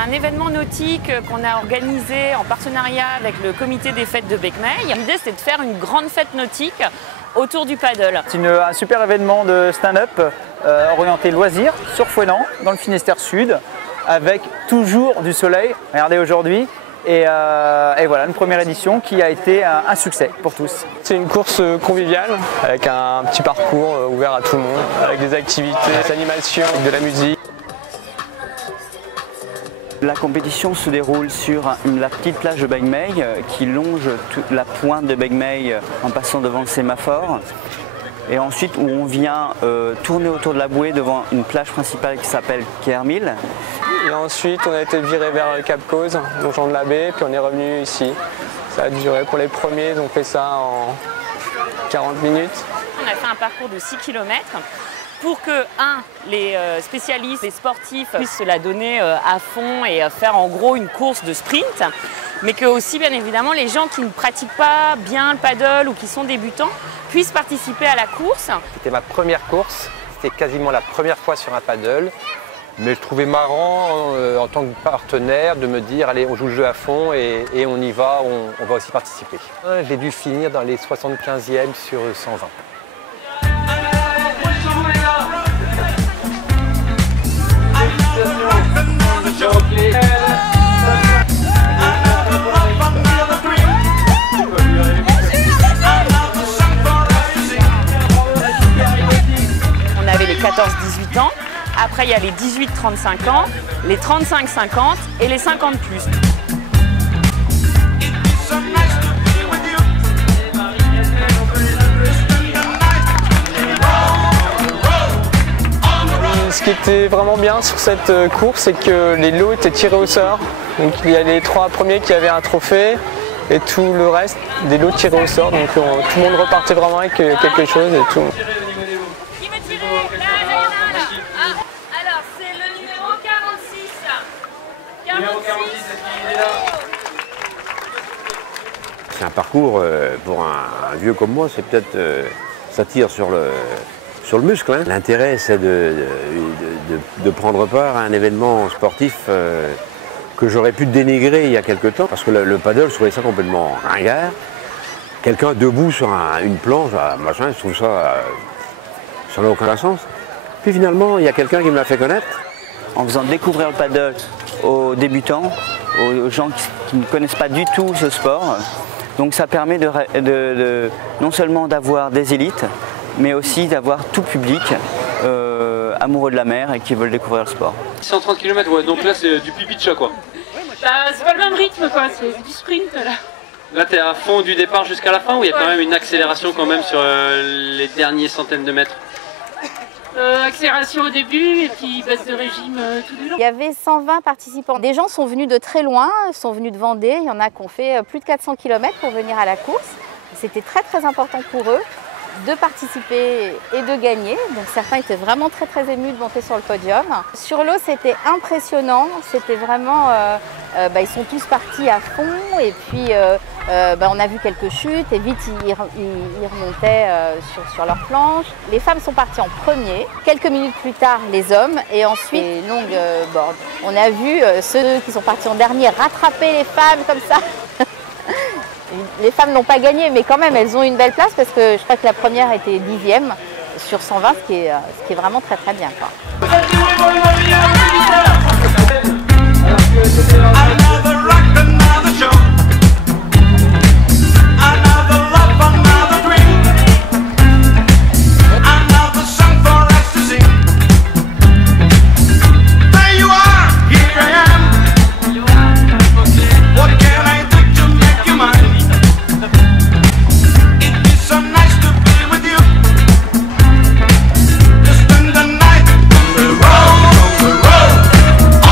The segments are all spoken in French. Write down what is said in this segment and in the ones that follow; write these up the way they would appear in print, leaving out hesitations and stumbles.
C'est un événement nautique qu'on a organisé en partenariat avec le comité des fêtes de Becmeil. L'idée, c'est de faire une grande fête nautique autour du paddle. C'est un super événement de stand-up orienté loisirs sur Fouesnant, dans le Finistère Sud, avec toujours du soleil. Regardez aujourd'hui. Et voilà, une première édition qui a été un succès pour tous. C'est une course conviviale avec un petit parcours ouvert à tout le monde, avec des activités, des animations, de la musique. La compétition se déroule sur la petite plage de Becmeil qui longe la pointe de Becmeil en passant devant le sémaphore. Et ensuite où on vient tourner autour de la bouée devant une plage principale qui s'appelle Kermil. Et ensuite on a été viré vers le Cap Cause, Donjon de la Baie, puis on est revenu ici. Ça a duré pour les premiers, ils ont fait ça en 40 minutes. On a fait un parcours de 6 km. Pour que, les spécialistes, les sportifs puissent se la donner à fond et faire en gros une course de sprint, mais que aussi bien évidemment les gens qui ne pratiquent pas bien le paddle ou qui sont débutants puissent participer à la course. C'était ma première course, c'était quasiment la première fois sur un paddle, mais je trouvais marrant en tant que partenaire de me dire allez on joue le jeu à fond et on y va, on va aussi participer. J'ai dû finir dans les 75e sur 120. On avait les 14-18 ans, après il y a les 18-35 ans, les 35-50 et les 50+. Ce qui était vraiment bien sur cette course, c'est que les lots étaient tirés au sort. Donc il y a les 3 premiers qui avaient un trophée et tout le reste des lots tirés au sort. Donc tout le monde repartait vraiment avec quelque chose et tout. Qui veut tirer? Là, alors c'est le numéro 46. Numéro 46, est-ce qu'il est là? C'est un parcours pour un vieux comme moi, c'est peut-être ça tire sur le muscle. Hein. L'intérêt, c'est de prendre part à un événement sportif que j'aurais pu dénigrer il y a quelque temps, parce que le paddle, je trouvais ça complètement ringard. Quelqu'un debout sur une planche, machin, je trouve ça n'a aucun sens. Puis finalement, il y a quelqu'un qui me l'a fait connaître. En faisant découvrir le paddle aux débutants, aux gens qui ne connaissent pas du tout ce sport. Donc ça permet non seulement d'avoir des élites, mais aussi d'avoir tout public amoureux de la mer et qui veulent découvrir le sport. 130 km, ouais, donc là c'est du pipi de chat quoi. Bah, c'est pas le même rythme quoi, c'est du sprint là. Là t'es à fond du départ jusqu'à la fin ou il y a quand même une accélération quand même sur les derniers centaines de mètres? Accélération au début et puis baisse de régime tout du long. Il y avait 120 participants. Des gens sont venus de très loin, sont venus de Vendée. Il y en a qui ont fait plus de 400 km pour venir à la course. C'était très très important pour eux de participer et de gagner. Donc certains étaient vraiment très très émus de monter sur le podium. Sur l'eau, c'était impressionnant. C'était vraiment, ils sont tous partis à fond et puis on a vu quelques chutes et vite ils remontaient sur leur planche. Les femmes sont parties en premier. Quelques minutes plus tard, les hommes et ensuite les longues boards. On a vu ceux qui sont partis en dernier rattraper les femmes comme ça. Les femmes n'ont pas gagné, mais quand même, elles ont une belle place parce que je crois que la première était 10e sur 120, ce qui est vraiment très très bien, quoi.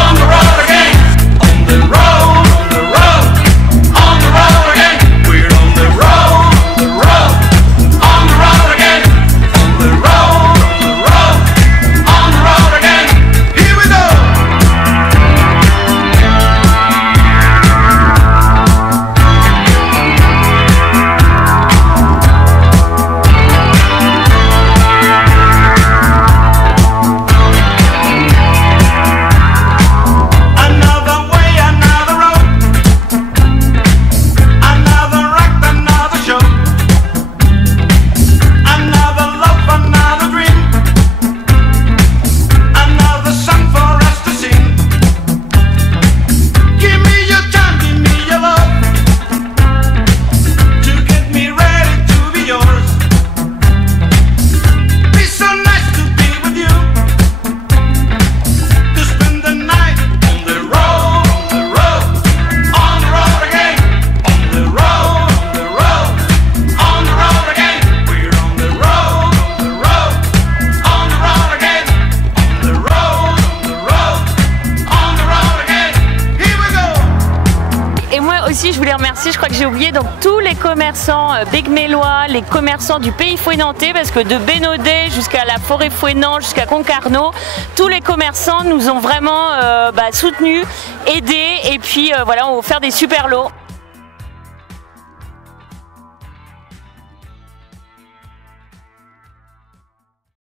On the road again, on the road. aussi, je voulais remercier, je crois que j'ai oublié, donc tous les commerçants Becmélois, les commerçants du pays fouenantais, parce que de Bénodet jusqu'à la forêt Fouenant, jusqu'à Concarneau, tous les commerçants nous ont vraiment soutenus, aidés, et puis voilà, on va faire des super lots.